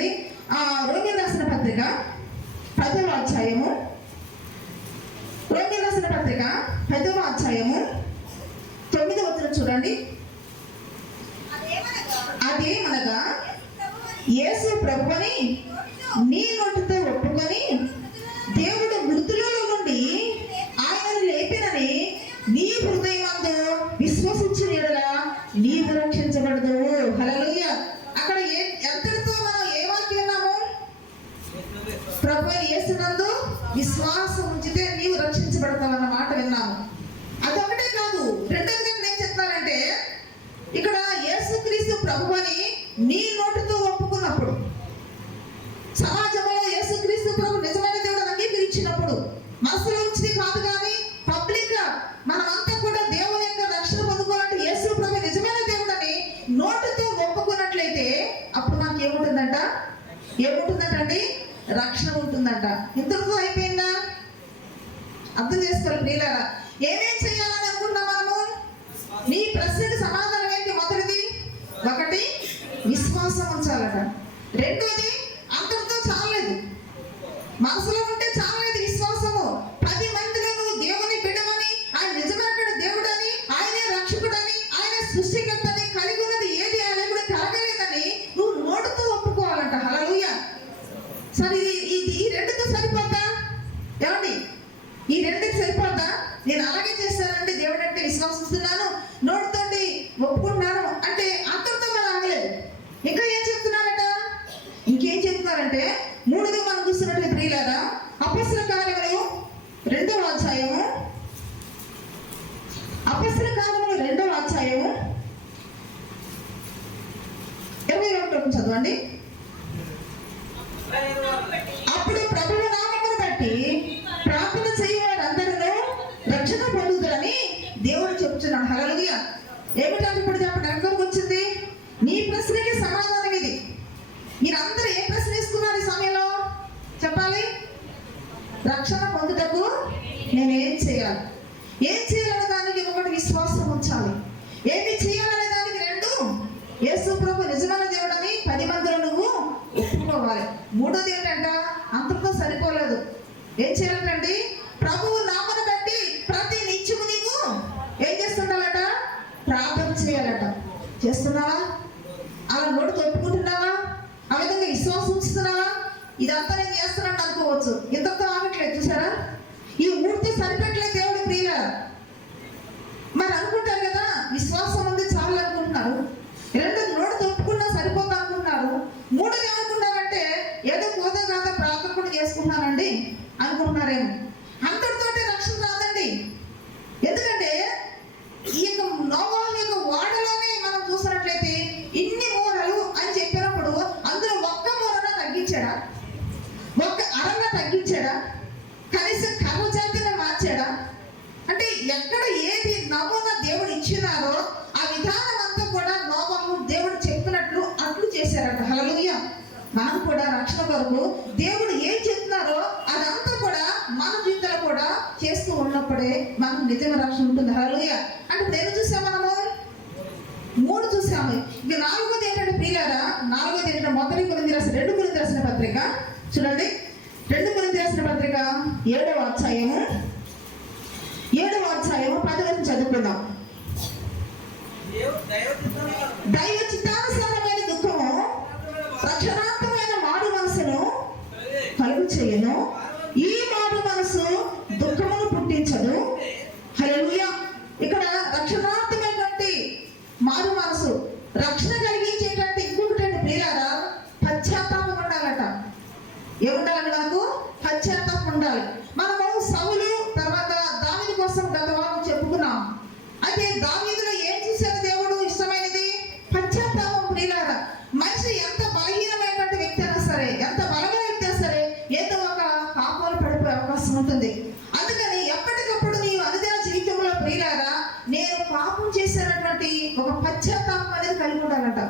చూడండి. రోమీయులకు రాసిన పత్రిక 10వ అధ్యాయము, రోమీయులకు రాసిన పత్రిక 10వ అధ్యాయము 9వ వచనం చూడండి. అదేమనగా యేసు ప్రభువని నీ నోటితో ఒప్పుకొని దేవుడు మృతులలో నుండి ఆయనను లేపినని నీ హృదయమందు విశ్వసించిన యెడల నీవు రక్షించబడదు. హల్లెలూయా. అక్కడ ఎంతటితో మనం ఏ వాక్యం విన్నాము? ప్రభువైన యేసునందు విశ్వాసం ఉంచితే నీవు రక్షించబడతావన్న మాట విన్నాము. అదొకటే కాదు, రెండోదిగా ఏం చెప్తారంటే, ఇక్కడ యేసుక్రీస్తు ప్రభువని నీ నోటితో ఒప్పుకున్నప్పుడు, సమాజంలో యేసుక్రీస్తు ప్రభు నిజమైన దేవుడు అంగీకరించినప్పుడు, మనసులో ఉంచితే కాదు కానీ పబ్లిక్ గా మనమంతా కూడా దేవుని యొక్క రక్షణ పొందుకోవాలంటే యేసు ప్రభు నిజమైన దేవుడు అని నోటితో ఒప్పుకున్నట్లయితే అప్పుడు మనకి ఏముంటుందంట? ఏముంటుందంటండి? రక్షణ ఉంటుందంట. ఇంతకు అయిపోయిందా? అర్థం చేసుకోవాలి ప్రియులారా. ఏమేం చేయాలని అనుకున్నాం మనము? నీ ప్రశ్నకు సమాధానం ఏంటి? మొదటిది, ఒకటి విశ్వాసం ఉంచాలట. రెండోది, అంతటితో చాలలేదు, మనసులో ఉంటే చాలలేదు విశ్వాసము. 10 మందిలో నువ్వు దేవుని బిడ్డమని, ఆయన నిజమైన దేవుడని, ఆయనే రక్షకుడని, ఆయన సృష్టికర్తని, కలిగి ఉన్నది ఏది ఆయన కూడా కలగలేదని నువ్వు నోటితో ఒప్పుకోవాలంట. హల్లెలూయా. సరే, ఈ రెండుతో సరిపోతా? ఏమండి, ఈ రెండుకి సరిపోతా? నేను అలాగే చేస్తానండి, దేవుడు అంటే విశ్వాసిస్తున్నాను, నోటితోటి ఒప్పుకుంటున్నాను అంటే అంతటితో మనం ఆగలేదు. ఇంకా ఏం చెప్తున్నారట? ఇంకేం చెప్తున్నారంటే, మూడుగా మనం చూస్తున్నట్లయితే ప్రియులారా, అపొస్తలుల కార్యములు 2వ అధ్యాయము, అపొస్తలుల కార్యములు 2వ అధ్యాయము 21 చదవండి. అప్పుడు ప్రభువు నామమును బట్టి ప్రార్థన చేయవారందరూ రక్షణ పొందుతారని దేవుడు చెప్తున్నాడు. హల్లెలూయా. ఏమిటంటే ఇప్పుడు చెప్పండి, ఎంతవరకు వచ్చింది? నీ ప్రశ్నకి సమాధానం ఇది. మీరందరూ ఏ ప్రశ్న ఇస్తున్నారు ఈ సమయంలో? చెప్పాలి. రక్షణ పొందుటకు నేనేం చేయాలి? ఏం చేయాలనే దానికి ఒకటి విశ్వాసం ఉంచాలి. ఏమి చేయాలనే దానికి రెండు, యేసు ప్రభు నిజమైన దేవుడని 10 మందిలో నువ్వు ఒప్పుకోవాలి. మూడోది ఏంటంట? అంతటితో సరిపోలేదు. ఏం చేయాలంటండి? ప్రభువు నామమును బట్టి ప్రతి నిత్యము నీవు ఏం చేస్తుండాలట? ప్రార్థన చేయాలట. చేస్తున్నావా? అలా నోటితో ఒప్పుకుంటున్నావా? ఆ విధంగా విశ్వాసం ఉంచుతున్నావా? ఇదంతా నేను చేస్తున్నాను అనుకోవచ్చు, ఇంతతో ఆగట్లేదు. చూసారా, ఈ 3తో సరిపెట్టలేదు దేవుడు ప్రియులారా. మరి అనుకుంటారు కదా, విశ్వాసం ఉంది చాలు అనుకుంటున్నారు. 2 నోటితో ఒప్పుకున్నా సరిపోతా అనుకుంటున్నారు. 3 ఏమనుకుంటారంటే, ఏదో కోదా కాదా ప్రార్థన కూడా చేసుకుంటున్నానండి అనుకుంటున్నారేమో. అంతటితోటి రక్షణ రాదండి. ఎందుకంటే ఈ యొక్క నోవాహు యొక్క వాడలోనే మనం చూసినట్లయితే ఇన్ని మూరలు అని చెప్పినప్పుడు అందులో ఒక్క మూరన తగ్గించాడా? ఒక్క అరన్న తగ్గించాడా? కనీసం కర్ర జాతిని మార్చాడా? అంటే ఎక్కడ ఏది నమూనా దేవుడు ఇచ్చినారో ఆ విధానం అంతా కూడా నోవాహు దేవుడు చెప్పినట్లు అట్లు చేశారట. హల్లెలూయా. మనం కూడా రక్షణ కొరకు దేవుడు ఏం చెప్తున్నారో అదంతా కూడా మన జీవితంలో కూడా చేస్తూ ఉన్నప్పుడే మనకు నిజమైన రక్షణ ఉంటుంది. హల్లెలూయా. అంటే నేను చూసాం, మనము 3 చూసాము. ఇక 4వది ఏంటంటే ప్రియులారా, 4వది ఏంటంటే మొదటి కొరింథీ రాసిన 2 కొరింథీ రాసిన పత్రిక చూడండి. 2 కొరింథీ రాసిన పత్రిక 7వ అధ్యాయము 10వ వచనం చదువుకుందాం. దైవ చిత్తానుసారమైన దుఃఖము రక్షణాత్మకమైన మారు మనసును కలుగు చేయను, ఈ మారు మనసు దుఃఖమును పుట్టించదు. హల్లెలూయా. ఇక్కడ రక్షణాత్మకమైనటువంటి మారు మనసు, రక్షణ కలిగించేటువంటి ఇంకొకటి ప్రియులారా, పశ్చాత్తాపం ఉండాలట. ఏముండాలండి? మనకు పశ్చాత్తాపం ఉండాలి. మనము సౌలు తర్వాత దావీదు కోసం గత వారం చెప్పుకున్నాం. అయితే దావీదులో ఏం చూశాడు దేవుడు? ఇష్టమైనది పశ్చాత్తాపం. ప్రియులారా, మనిషి ఎంత బలహీనమైనటువంటి వ్యక్తి అయినా సరే, ఎంత బలమైన వ్యక్తి అయినా సరే, ఏదో ఒక పాపాలు పడిపోయే అవకాశం ఉంటుంది. అందుకని ఎప్పటికప్పుడు నీవు అనుదిన జీవితంలో ప్రియులారా, నేను పాపం చేసినటువంటి ఒక పశ్చాత్తాపం అనేది కలిగి ఉండాలంట.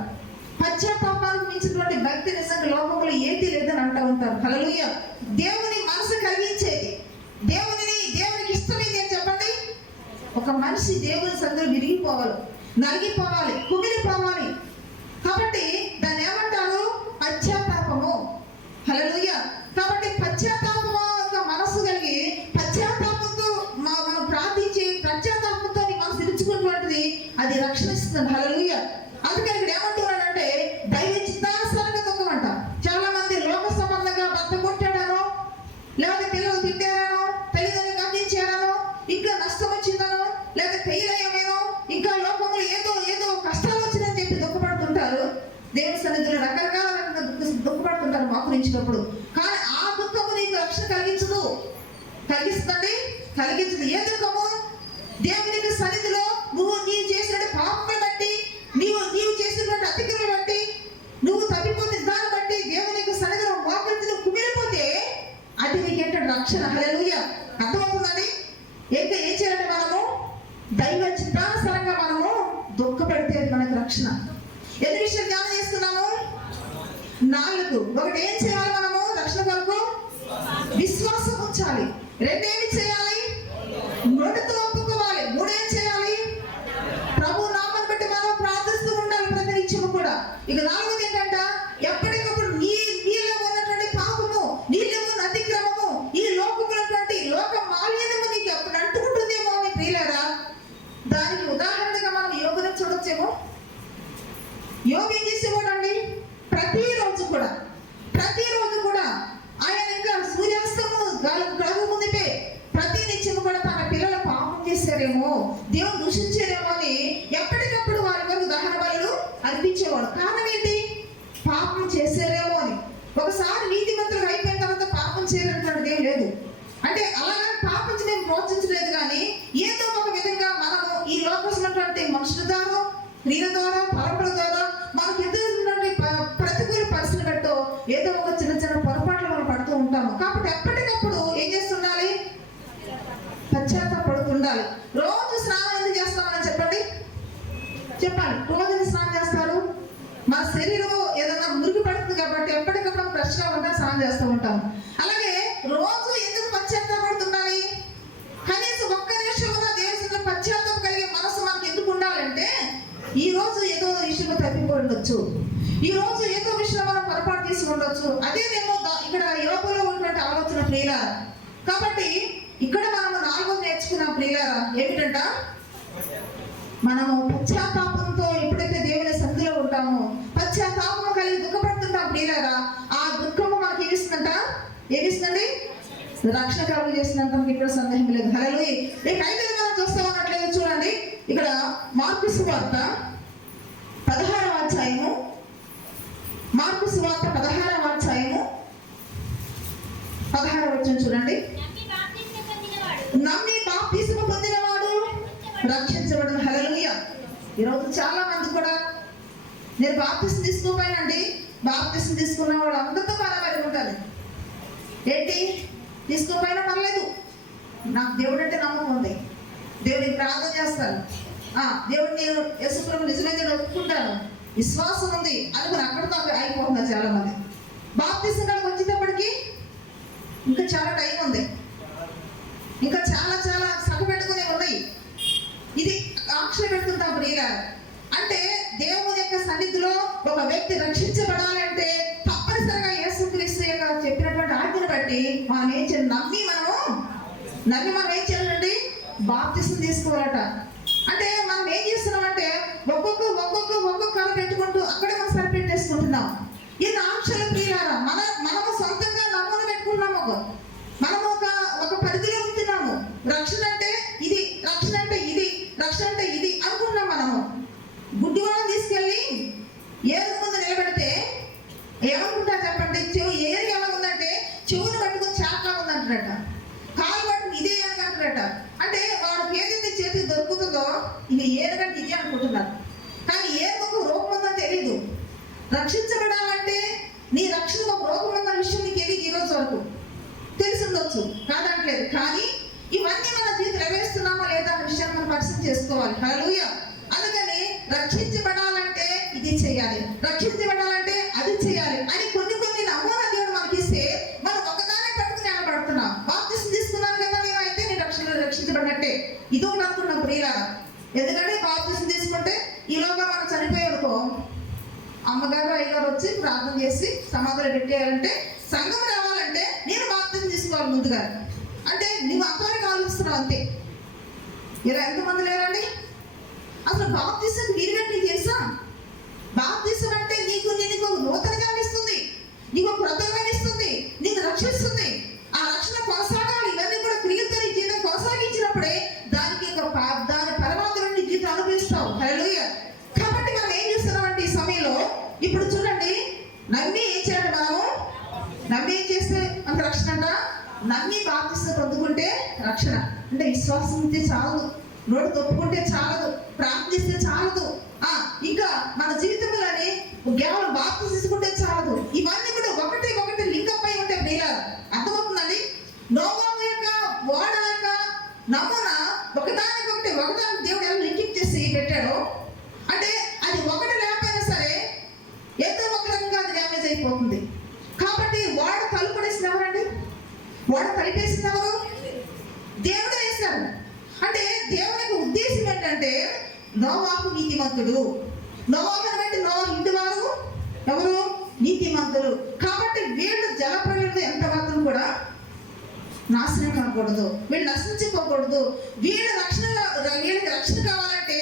పశ్చాత్తాపానికి మించినటువంటి భక్తి నిజంగా లోకంలో ఏది లేదని అంటూ ఉంటారు. హల్లెలూయా. దేవుని మనసు కలిగించేది, దేవునికి ఇష్టమైంది అని చెప్పండి. ఒక మనిషి దేవుని సందులో విరిగిపోవాలి, నలిగిపోవాలి, కుమిలిపోవాలి. కాబట్టి దాన్ని ఏమంటారు? పశ్చాత్తాపము. కలిగించదు. ఏ దుఃఖము? దేవునికి సన్నిధిలో నీవు చేసిన పాపం బట్టి, నీవు చేసినటువంటి అతిక్రమం బట్టి, నువ్వు తప్పిపోతే దాన్ని బట్టి దేవునికి సన్నిధిలో మోకరించి నువ్వు కుమిలిపోతే అది నీకేంటంటే రక్షణ. హల్లెలూయా. అర్థమవుతుందండి? ఇంకా ఏం చేయాలంటే మనము దైవ చిత్తానుసారంగా మనము దుఃఖపెడితే మనకు రక్షణ. ఎన్ని విషయాలు ధ్యానం చేస్తున్నాము? 4. ఒకటి, ఏం చేయాలి మనము రక్షణ కొరకు? విశ్వాసం ఉంచాలి. 2, ఏమి చేయాలి? నోటితో ఒప్పుకోవాలి. 3, ఏం చేయాలి? ప్రభు నామాన్ని బట్టి మనం ప్రార్థిస్తూ ఉండాలి ప్రతి నిత్యము కూడా. ఇక 4వది ఏంటంట, ఎప్పటికప్పుడు నీలో ఉన్నటువంటి పాపము, నీలో ఉన్న అతిక్రమము, ఈ లోకమున్నటువంటి లోక మాలిన్యము నీకు అప్పుడు అంటుకుంటుందేమో అని ప్రియులారా. దానికి ఉదాహరణగా మనం యోగుని చూడొచ్చేమో. యోగి ఏం చేసేవాడండి? ప్రతిరోజు కూడా ఆయన ఇంకా సూర్యాస్తము గడువు ముందుపే ప్రతి నిత్యము కూడా తన పిల్లల పాపం చేశారేమో, దేవుడు దూషించారేమో అని ఎప్పటికప్పుడు వారి వరకు దహన బలులు అర్పించేవాడు. కారణం ఏంటి? పాపం చేశారేమో అని. ఒకసారి నీతిమంతులు అయిపోయిన తర్వాత పాపం చేయాలంటే ఏం లేదు. అంటే అలాగని పాపం మేము ప్రోత్సహించలేదు, కానీ ఏదో ఒక విధంగా మనము ఈ లోకస్తున్నటువంటి మనుషుల ద్వారా, స్త్రీల ద్వారా, పరంపర ద్వారా మనకు ఎదురున్నటువంటి ప్రతికూల పరిస్థితులు బట్టో ఏదో ఒక చిన్న పొరపాట్లు మనం పడుతూ ఉంటాము. కాబట్టి ఎప్పటికప్పుడు ఏం చేస్తుండాలి? పశ్చాత్తాపడుతుండాలి. రోజు స్నానం ఎందుకు చేస్తామని చెప్పండి? రోజు స్నానం చేస్తారు. మన శరీరం ఏదైనా మురికి పడుతుంది కాబట్టి ఎప్పటికప్పుడు ఫ్రెష్గా ఉంటాం, స్నానం చేస్తూ ఉంటాం. అలాగే రోజు ఎందుకు పశ్చాత్తాపడుతుండాలి? కనీసం ఒక్క నిమిషం కూడా దేవుని పశ్చాత్తాపం కలిగే మనసు మనకు ఎందుకు ఉండాలంటే, ఈ రోజు ఏదో విషయంలో తప్పిపోయి ఉండొచ్చు, ఈ రోజు ఏదో విషయంలో మనం పొరపాటు చేసి ఉండొచ్చు. అదేనేమో ఇక్కడ యోగులో ఉన్నటువంటి ఆలోచన ప్రియులారా. కాబట్టి ఇక్కడ మనము 4వది నేర్చుకున్నాం ప్రియులారా. ఏమిటంట? మనము పశ్చాత్తాపంతో ఎప్పుడైతే దేవుని సన్నిధిలో ఉంటామో, పశ్చాత్తాపం కలిగి దుఃఖపడుతుంటాం ప్రియులారా. ఆ దుఃఖము మనకి ఏమిస్తుందండి? రక్షణ కలుగు చేసినంత మనకి ఇప్పుడు సందేహం లేదు. హల్లెలూయా. ఇక 5వ మనం చూస్తూ ఉన్నట్లయితే చూడండి, ఇక్కడ మార్కు సువార్త 16వ అధ్యాయము, మార్కు సువార్త 16వ అధ్యాయము 16వ వచనం చూడండి. నమ్మి బాప్తిస్మము పొందినవాడు రక్షించబడును. హల్లెలూయా. ఈరోజు చాలా మంది కూడా నేను బాప్తిస్మం తీసుకోపోయానండి, బాప్తిస్మం తీసుకున్న వాడు అందరితో బాగా ఉంటారు. ఏంటి? తీసుకోపోయినా పర్లేదు, నాకు దేవుడు అంటే నమ్మకం ఉంది, దేవుడికి ప్రార్థన చేస్తాను, దేవుడిని యేసుప్రభు నిజమైతే ఒప్పుకుంటాను, విశ్వాసం ఉంది అనుకుని అక్కడితో అయిపోతున్నారు చాలా మంది. బాప్తిస్మం కాడికి వచ్చేటప్పటికి ఇంకా చాలా టైం ఉంది, ఇంకా చాలా సగ పెట్టుకునే ఉన్నాయి. ఇది ఆంక్షలు పెడుతుంటాం ప్రియుల. అంటే దేవుని యొక్క సన్నిధిలో ఒక వ్యక్తి రక్షించబడాలంటే తప్పనిసరిగా యేసుక్రీస్తు యొక్క చెప్పినటువంటి ఆజ్ఞను బట్టి మనం ఏం చేయాలి? నమ్మి మనం ఏం చేయాలండి? బాప్తిస్మం తీసుకోవాలట. అంటే మనం ఏం చేస్తున్నామంటే ఒక్కొక్క పెట్టుకుంటూ అక్కడే మనం సరిపెట్టేసుకుంటున్నాం. ఇది ఆంక్షల ప్రియులారా. మనము సొంతంగా నమ్మకం పెట్టుకున్నాము, మనము ఒక పరిధిలో ఉంటున్నాము. రక్షణ అంటే ఇది, రక్షణ అంటే ఇది, రక్షణ అంటే ఇది అనుకున్నాం. మనము గుడ్డివాళ్ళని తీసుకెళ్ళి ఏరు ముందు నిలబెడితే ఏమనుకుంటా చెప్పండి? ఏరు ఎలా ఉందంటే చెవును పట్టుకుని చాట్లా ఉందంటారట, కాలు పట్టుకుని ఇదే అంటారట. అంటే వాడికి ఏదైతే చేతికి దొరుకుతుందో ఇక ఏరుగంటే ఇదే అనుకుంటున్నారు. కానీ ఏరు ఒక రూపం ఉందని తెలీదు. రక్షించబడాలంటే నీ రక్షణ ఒక రూపం ఉందన్న విషయం నీకు తెలియదు. ఈ రోజు వరకు తెలిసి ఉండొచ్చు, కాదంటలేదు. కానీ ఇవన్నీ మన జీవితం నెరవేరుస్తున్నామా లేదా అన్న విషయాన్ని మనం పరిశీలన చేసుకోవాలి. హల్లెలూయా. అందుకని రక్షించబడాలంటే ఇది చేయాలి, రక్షించబడాలంటే అది చేయాలి అని కొన్ని నమూనా దేవుడు మనకి ఇస్తే మనం ఒకదానే పట్టుకుని నిలబడుతున్నాం. బాప్తిస్మం తీసుకున్నాను కదా నేను, అయితే నేను రక్షించబడినట్టే ఇది ఒకటి అనుకున్నాం ప్రియులారా. ఎందుకంటే బాప్తిస్మం తీసుకుంటే ఈలోగా మనం చనిపోయేవరకు అమ్మగారు అయ్యగారు వచ్చి ప్రార్థన చేసి సమాధులు పెట్టేయాలంటే, సంఘం రావాలంటే నేను బాప్తిస్మం తీసుకోవాలి ముందుగా. అంటే నువ్వు అంతవరకు ఆలోచిస్తున్నావు అంతే. ఇలా ఎంతమంది లేరండి? అసలు బాప్తిస్మం వీరిగంటే తెలుసా? బాప్తిస్మం అంటే నీకు నూతనగా ఇస్తుంది, నీకు కృతజ్ఞత ఇస్తుంది, నీకు రక్షిస్తుంది. ఆ రక్షణ కొనసాగాలి. ఇవన్నీ కూడా క్రియలతో నీ జీవితం కొనసాగించినప్పుడే దానికి దాని పరమాత్మ నీ జీవితం అనుభవిస్తావు. హల్లెలూయా. కాబట్టి మనం ఏం చేస్తున్నామంటే ఈ సమయంలో ఇప్పుడు చూడండి, నమ్మి ఏం చేయాలి? మనము నమ్మి ఏం చేస్తే మనకు రక్షణ అంట? నమ్మి బాప్తిస్మం పొందుకుంటే రక్షణ. అంటే విశ్వాసం ఉంటే చాలదు, నోడు తప్పుకుంటే చాలదు, ప్రార్థిస్తే చాలదు, ఇంకా మన జీవితంలోనే కేవలం బాప్తిసం తీసుకుంటే చాలదు. ఇవన్నీ కూడా ఒకటి లింకప్ అయి ఉంటే ప్రియులారా, అర్థమవుతుందండి. నోవాహు యొక్క ఓడ యొక్క నమూనా ఒకదానికి దేవుడు ఎలా లింకింగ్ చేసి పెట్టాడో, అంటే అది ఒకటి లేకపోయినా సరే ఏదో ఒక రకంగా అది డ్యామేజ్ అయిపోతుంది. కాబట్టి ఓడ తలుపడేసిన ఎవరండి? ఓడ కలిపేసిన ఎవరు? దేవుడు వేశారు. అంటే దేవునికి ఉద్దేశం ఏంటంటే నోవాహు నీతిమంతుడు. నోవాహుని బట్టి నోవాహు ఇంటి వారు ఎవరు? నీతిమంతులు. కాబట్టి వీళ్ళు జలప్రళయంలో ఎంత మాత్రం కూడా నాశనం కాకూడదు, వీళ్ళు నశించుకోకూడదు. వీళ్ళకి రక్షణ కావాలంటే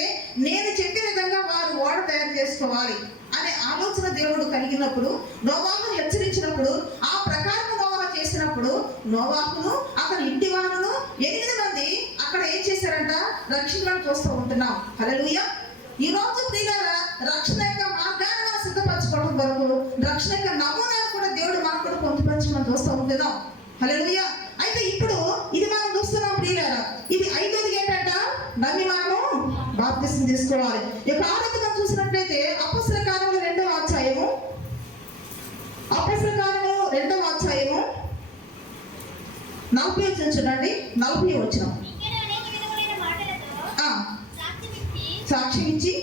నేను చెప్పిన విధంగా వారు ఓడ తయారు చేసుకోవాలి అనే ఆలోచన దేవుడు కలిగినప్పుడు, నోవాహును హెచ్చరించినప్పుడు, ఆ ప్రకారం నోవాహు చేసినప్పుడు నోవాహును అతని ఇంటి వారును 8 మంది అక్కడ ఏం చేశారంట? రక్షణను చూస్తూ ఉంటున్నాం. హల్లెలూయా. ఈ రోజు ప్రియులారా, రక్షణ యొక్క మార్గాన్ని మనం సిద్ధపరచుకోవడం వరకు రక్షణ యొక్క నమూనాను కూడా దేవుడు మనకు కూడా పొందుపరిచి మనం చూస్తూ ఉంటున్నాం. హల్లెలూయా. అయితే ఇప్పుడు ఇది మనం చూస్తున్నాం ప్రియులారా. ఇది 5వది ఏంటంట? నమ్మి మనము బాప్తిసం తీసుకోవాలి. ఇక 6వది మనం చూసినట్లయితే అపొస్తలుల కార్యములు 2వ అధ్యాయము, అపొస్తలుల కార్యములు 2వ అధ్యాయము 40 వచనం చూడండి. 40 వచనం. సాక్ష్యం ఇచ్చి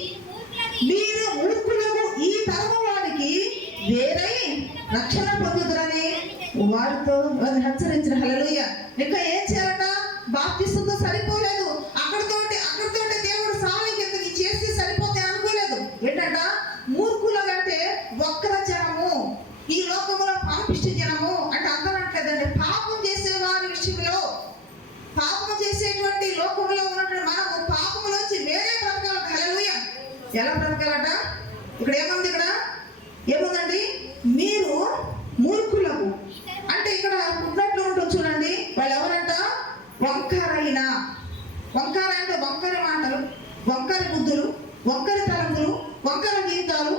మీరు మూర్ఖులకు ఈ తరము వారికి వేరై రక్షణ పొందుతారని వారితో హెచ్చరించిన. హల్లెలూయా. ఇంకా ఏం చేయాలట? బాప్తిసంతో సరిపోలేదు, అక్కడితోటి దేవుడు సాలికి ఎందుకు చేసి సరిపోతే అనుకోలేదు. ఏంటంట? మూర్ఖులు అంటే వక్ర జనము, ఈ లోకంలో పాపిష్టి జనము అంటే అందరట్లేదండి. పాపం చేసే వారి విషయంలో, పాపం చేసేటువంటి లోకంలో ఉన్నటువంటి మనము పాపంలోంచి వేరే బ్రతకాలి. హల్లెలూయా. ఎలా బ్రతకాలట? ఇక్కడ ఏముంది? ఇక్కడ ఏముందండి? మీరు మూర్ఖులకు అంటే ఇక్కడ ఉన్నట్లు ఉంటుంది చూడండి. వాళ్ళు ఎవరంట? వంకరైన. వంకర అంటే వంకర మాటలు, వంకర బుద్ధులు, వంకర తలంపులు, వంకర జీవితాలు,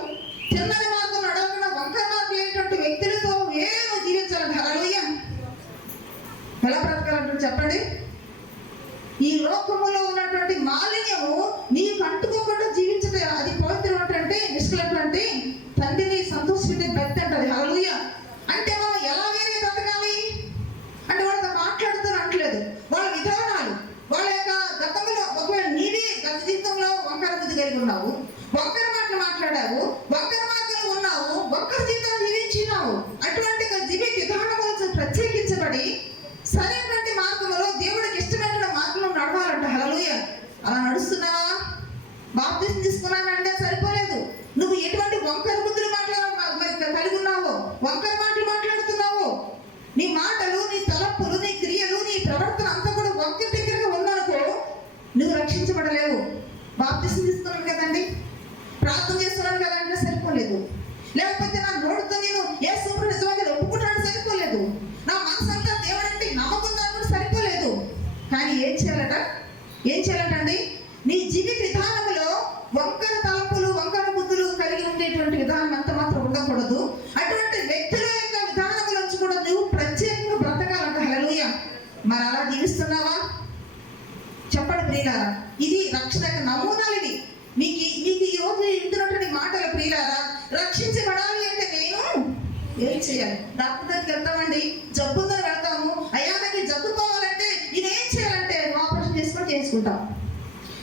చిన్నది మార్గం నడవకుండా వంకర మార్గం ఏంటంటే వ్యక్తులతో వేరే జీవించాలంట. హల్లెలూయా. ఎలా బ్రతకాలంటే చెప్పండి? ఈ లోకములో ఉన్నటువంటి మాలిన్యము నీకు అంటుకోకుండా జీవించడం, అది పవిత్రం అంటే నిష్కలంటే తండ్రిని సంతోషించే భక్తి అంటది. హల్లెలూయా. అంటే మనం ఎలా వేరే బ్రతకాలి అంటే వాళ్ళతో మాట్లాడుతారు అంటలేదు. వాళ్ళ విధానాలు, వాళ్ళ యొక్క గతంలో ఒకవేళ నీవే గత జీవితంలో వంకర బుద్ధి కలిగి ఉన్నావు, వంకర మాటలు మాట్లాడావు, వంకర మాటలు ఉన్నావు, వంకర జీవితాలు జీవించినావు, అటువంటి జీవిత విధానం ప్రత్యేకించబడి సరైనటువంటి మార్గంలో దేవుడికి ఇష్టమైన మార్గంలో నడవాలంట. హల్లెలూయా. అలా నడుస్తున్నావా? బాప్తిసం తీసుకున్నానంటే సరిపోలేదు. నువ్వు ఎటువంటి వంకర బుద్ధులు కలిగి ఉన్నావో, వంకర మాటలు మాట్లాడుతున్నావో, నీ మాటలు, నీ తలపులు, నీ క్రియలు, నీ ప్రవర్తన అంతా కూడా వంకర దగ్గరగా ఉందనుకో, నువ్వు రక్షించబడలేవు. బాప్తిసం తీసుకున్నాను కదండి, ప్రార్థన చేస్తున్నాను కదా అంటే సరిపోలేదు. లేకపోతే నా నోటితో నేను యేసు నిజంగా ఒప్పుకుంటాను సరిపోలేదు. నా మనసు అంతా దేవుడంటే నమ్మకం కూడా సరిపోలేదు. కానీ ఏం చేయాలంటండి? నీ జీవిత విధానంలో వంకర తలంపులు, వంకర బుద్ధులు కలిగి ఉండేటువంటి విధానం అంత మాత్రం ఉండకూడదు. అటువంటి వ్యక్తుల యొక్క విధానం నుంచి కూడా నువ్వు ప్రత్యేకంగా బ్రతకాలంట. హల్లెలూయా. మరి అలా జీవిస్తున్నావా? చెప్పండి ప్రియులారా. ఇది రక్షణ యొక్క నమూనాలు. ఇవి మీకు ఈ రోజు ఇంటున్నటువంటి మాటలు ప్రియులారా. రక్షించబడాలి అంటే నేను ఏం చేయాలి? డాక్టర్ దగ్గరికి వెళ్తామండి, జబ్బుందని వెళ్తాము. అయ్యా నాకు జబ్బు పోవాలంటే ఇది ఏం చేయాలంటే ఆపరేషన్ చేసుకుంటాం.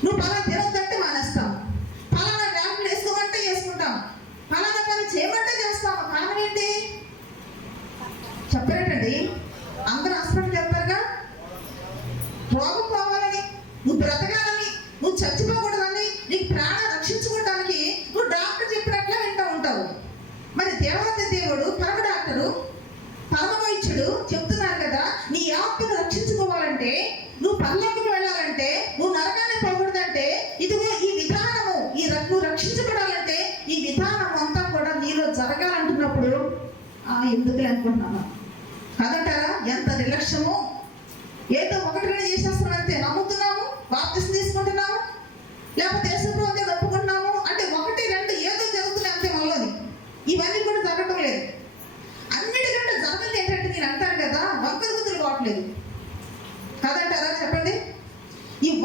నువ్వు పలానా తినొద్దంటే మానేస్తాం, పలానా డాక్టర్ వేసుకోమంటే వేసుకుంటాం, పలానా పని చేయమంటే చేస్తాము. కారణం ఏంటి చెప్పారంటండి? అందరూ హాస్పిటల్కి వెళ్తారుగా, రోగం పోవాలని, నువ్వు బ్రతకాలని, నువ్వు చచ్చిపోకూడదని, నీకు ప్రాణం రక్షించుకోవడానికి నువ్వు డాక్టర్ చెప్పినట్లే వింటూ ఉంటావు. మరి దేవాది దేవుడు, పరమ డాక్టరు, పరమ వైద్యుడు చెప్తున్నారు కదా, నీ ఆత్మను రక్షించుకోవాలంటే, నువ్వు పరలోకం వెళ్ళాలంటే, నువ్వు నరకాన్ని పోకూడదంటే, ఇదిగో ఈ విధానము, నువ్వు రక్షించబడాలంటే ఈ విధానం అంతా కూడా నీలో జరగాలంటున్నప్పుడు ఎందుకులే అనుకుంటున్నాను కదంటారా? ఎంత నిర్లక్ష్యము! ఏదో ఒకటి చేసేస్తున్నాం అంతే, నమ్ముతున్నాము, బాప్తిసం తీసుకుంటున్నాము, లేకపోతే యేసుప్రభువుని ఒప్పుకుంటున్నాము అంటే 1, 2 ఏదో జరుగుతున్నాయి అంతే మనలోని. ఇవన్నీ కూడా జరగటం లేదు. అన్నిటికంటే జరగదు ఏంటంటే నేను అంటాను కదా, వంకర బుద్ధులు కావట్లేదు కదా.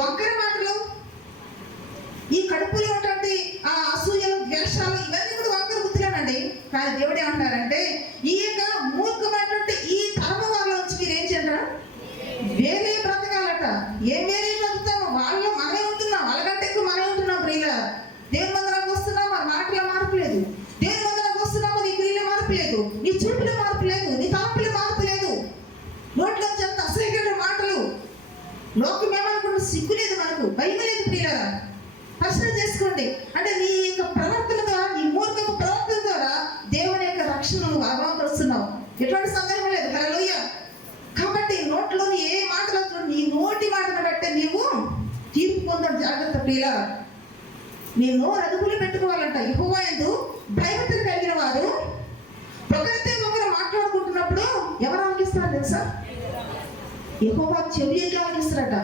వంకర మాటలు, ఈ కడుపులో ఉన్నటువంటి ఆ అసూయలు, ద్వేషాలు, ఇవన్నీ కూడా వంకర బుద్ధులేనండి. కానీ దేవుడు ఏమంటారంటే ఈ యొక్క మూర్ఖమైనటువంటి ఈ తరము వాళ్ళలోంచి మీరు ఏం చేయరా, వేరే బ్రతకాలట. ఏం వేరే బ్రతుకుతాము, వాళ్ళు మనమే ఉంటున్నాం, వాళ్ళకంటే ఎక్కువ మనమే ఉంటున్నాం. ప్రియుల దేవుని మందిరానికి వస్తున్నాం, మన మాటలో మార్పు లేదు. దేవుని మందిరానికి వస్తున్నాము, నీ క్రియలో మార్పు లేదు, నీ చూపులో మార్పు లేదు, నీ తలంపులో మార్పు లేదు. నోట్లో చెత్త అసహ్యమైన మాటలు. లోకం ఏమనుకుంటే సిగ్గు లేదు, మనకు భయం లేదు. ప్రియుల ప్రశ్న చేసుకోండి. అంటే నీ యొక్క ప్రవర్తన ద్వారా, నీ మూర్ఖపు ప్రవర్తన ద్వారా దేవుని యొక్క రక్షణను అవమానపరుస్తున్నావు. ఎటువంటి సందేహం లేదు. హల్లెలూయ. కాబట్టి నోట్లోని ఏ మాటలు, నీ నోటి మాటను బట్టే నీవు తీర్పు పొందడం జాగ్రత్త. ప్రియుల నీ నోరు అదుపులో పెట్టుకోవాలంట. యెహోవా యందు భయభక్తులు కలిగిన వారు ఒకరితో ఒకరు మాట్లాడుకుంటున్నప్పుడు ఎవరు ఆలకిస్తారు తెలుసా? యెహోవా చెవి ఎట్లా ఆలకిస్తారట.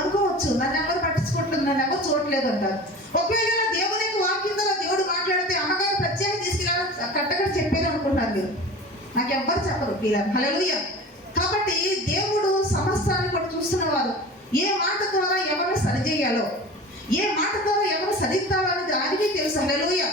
అనుకోవచ్చు, నన్ను ఎవరు పట్టించుకోవట్లేదు, నన్ను ఎవరు చూడట్లేదు అంటారు. ఒకవేళ దేవుని యొక్క వాక్యం ద్వారా దేవుడు మాట్లాడితే అమ్మగారు ప్రత్యేక తీసుకెళ్ళాలి కట్టగా చెప్పేది అనుకుంటారు మీరు. నాకెవ్వరు చెప్పరు. హల్లెలూయా. కాబట్టి దేవుడు సమస్తాన్ని కూడా చూస్తున్నవారు. ఏ మాట ద్వారా ఎవరు సరిచేయాలో, ఏ మాట ద్వారా ఎవరు సరిద్దాలో అనేది ఆయనకే తెలుసు. హల్లెలూయా.